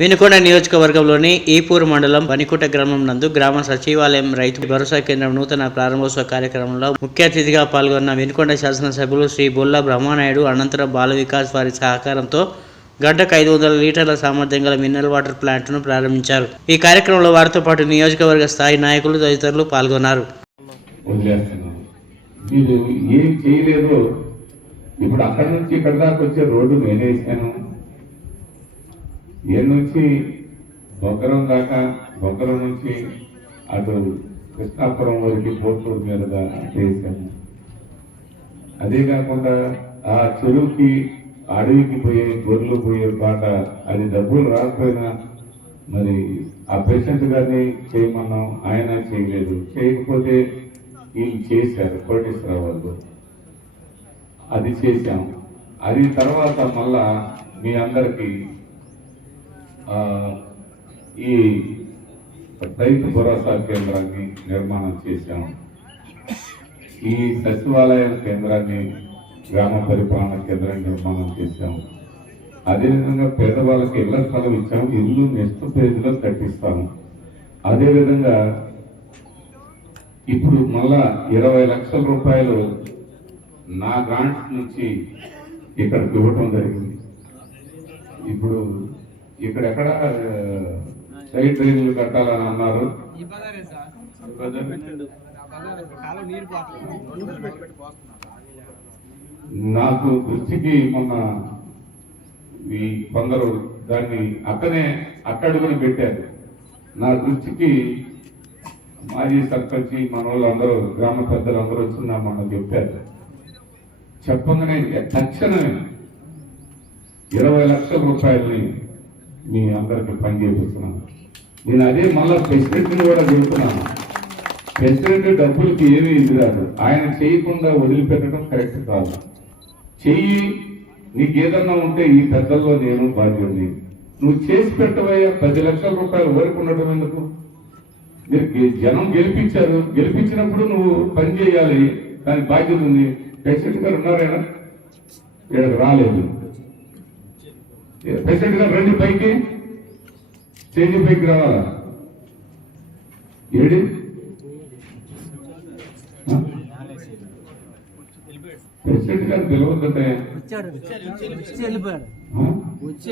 వినుకొండ నియోజకవర్గంలోని ఈపూర్ మండలం బనికుట గ్రామం నందు గ్రామ సచివాలయం రైతు భరోసా కేంద్రం నూతన ప్రారంభోత్సవ కార్యక్రమంలో ముఖ్య అతిథిగా పాల్గొన్న వినుకొండ శాసనసభ్యులు శ్రీ బొల్ల బ్రహ్మనాయుడు అనంతరం బాల వికాస్ వారి సహకారంతో గడ్డకు ఐదు వందల లీటర్ల సామర్థ్యం గల మినరల్ వాటర్ ప్లాంట్ను ప్రారంభించారు. ఈ కార్యక్రమంలో వారితో పాటు నియోజకవర్గ స్థాయి నాయకులు తదితరులు పాల్గొన్నారు. మీరు ఏం చేయలేదు ఇప్పుడు అక్కడి నుంచి ఇక్కడ దాకా వచ్చే రోడ్డు నేనే వేసాను ఏ నుంచి బొగ్గరం దాకా బొగ్గరం నుంచి అటు కృష్ణాపురం వరకు పోర్టూరు మీద చేశాము అదే కాకుండా ఆ చెరువుకి అడవికి పోయే గొర్రెలు పోయే పాట అది డబ్బులు రాకపోయినా మరి ఆ పేషెంట్ గారిని చేయమన్నాం ఆయన చేయలేదు. చేయకపోతే వీళ్ళు చేశారు కోటేశ్వరరావు వాళ్ళు. అది చేశాం. అది తర్వాత మళ్ళా మీ అందరికీ ఈ రైతు భరోసా కేంద్రాన్ని నిర్మాణం చేశాము ఈ సచివాలయ కేంద్రాన్ని గ్రామ పరిపాలన కేంద్రాన్ని నిర్మాణం చేశాము అదేవిధంగా పేదవాళ్ళకి ఇళ్ళ స్థలం ఇచ్చాము ఇల్లు నెక్స్ట్ పేజీలో కట్టిస్తాము. అదేవిధంగా ఇప్పుడు మళ్ళా ఇరవై లక్షల రూపాయలు నా గ్రాంట్స్ నుంచి ఇక్కడికి ఇవ్వటం జరిగింది. ఇప్పుడు ఇక్కడెక్కడ సైడ్ డ్రైన్లు కట్టాలని అన్నారు. నాకు దృష్టికి మొన్న ఈ కొందరు దాన్ని అక్కనే అట్టడుగుని పెట్టారు. నా దృష్టికి మాజీ సర్పంచ్ మన వాళ్ళు అందరూ గ్రామ పెద్దలు అందరూ వచ్చినా మొన్న చెప్పారు. చెప్పగానే తక్షణమే ఇరవై లక్షల రూపాయలని మీ అందరికి పని చేపిస్తున్నాను నేను అదే మళ్ళీ ప్రెసిడెంట్ని కూడా చెబుతున్నాను. ప్రెసిడెంట్ డబ్బులకి ఏమీ ఇది రాదు ఆయన చేయకుండా వదిలిపెట్టడం కరెక్ట్ కాదు. చెయ్యి నీకు ఏదన్నా ఉంటే ఈ పెద్దల్లో నేను బాధ్యుడిని. నువ్వు చేసి పెట్టబోయే పది లక్షల రూపాయలు వరకు ఉండటం ఎందుకు? మీరు జనం గెలిపించారు. గెలిపించినప్పుడు నువ్వు పని చేయాలి. దానికి బాధ్యత ఉంది. ప్రెసిడెంట్ గారు ఉన్నారేనా ఇక్కడికి రాలేదు. ప్రెసిడెంట్ గారు రండి పైకి స్టేజ్ పైకి రావాలా? ఏడి? ప్రెసిడెంట్ గారు పిలవద్దంటే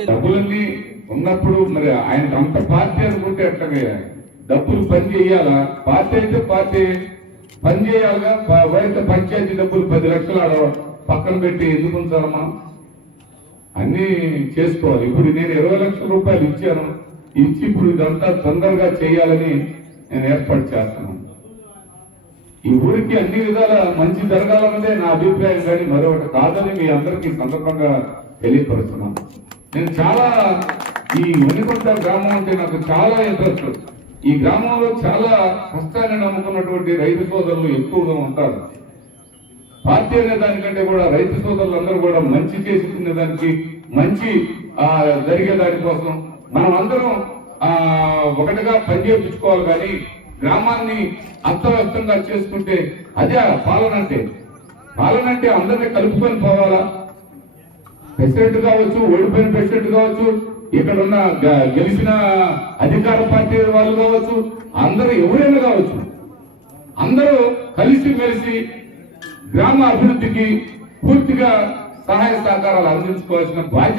డబ్బులన్నీ ఉన్నప్పుడు మరి ఆయనకు అంత పార్టీ అనుకుంటే ఎట్లాగయ్యా? డబ్బులు పని చేయాలా? పార్టీ అయితే పార్టీ. పని చేయాలిగా ప- బయట పంచాయతీ డబ్బులు పది లక్షలు ఆడ పక్కన పెట్టి ఎందుకు ఉంచాలమ్మా? అన్నీ చేసుకోవాలి. ఇప్పుడు నేను ఇరవై లక్షల రూపాయలు ఇచ్చాను. ఇచ్చి ఇప్పుడు ఇదంతా తొందరగా చేయాలని నేను ఏర్పాటు చేస్తున్నాను. ఈ ఊరికి అన్ని విధాల మంచి జరగాలన్నదే నా అభిప్రాయం కానీ మరొకటి కాదని మీ అందరికీ సందర్భంగా తెలియపరుస్తున్నాను. నేను చాలా ఈ వనికొండ గ్రామం అంటే నాకు చాలా ఇంట్రెస్ట్. ఈ గ్రామంలో చాలా కష్టాన్ని నమ్ముకున్నటువంటి రైతు సోదరులు ఎక్కువగా ఉంటారు. పార్టీ అనే దానికంటే కూడా రైతు సోదరులు అందరూ కూడా మంచి చేసుకునే దానికి మంచి ఆ, జరిగే దానికోసం మనం అందరం ఆ, ఒకటిగా పనిచేయించుకోవాలి కానీ గ్రామాన్ని అస్తవ్యస్తంగా చేసుకుంటే అదే పాలన అంటే. పాలన అంటే అందరినీ కలుపుకొని పోవాలా? ప్రెసిడెంట్ కావచ్చు ఓడిపోయిన ప్రెసిడెంట్ కావచ్చు ఇక్కడ ఉన్న గెలిచిన అధికార పార్టీ వాళ్ళు కావచ్చు అందరూ ఎవరైనా కావచ్చు అందరూ కలిసి మెలిసి గ్రామ అభివృద్ధికి పూర్తిగా సహాయ సహకారాలు అందించుకోవాల్సిన బాధ్యత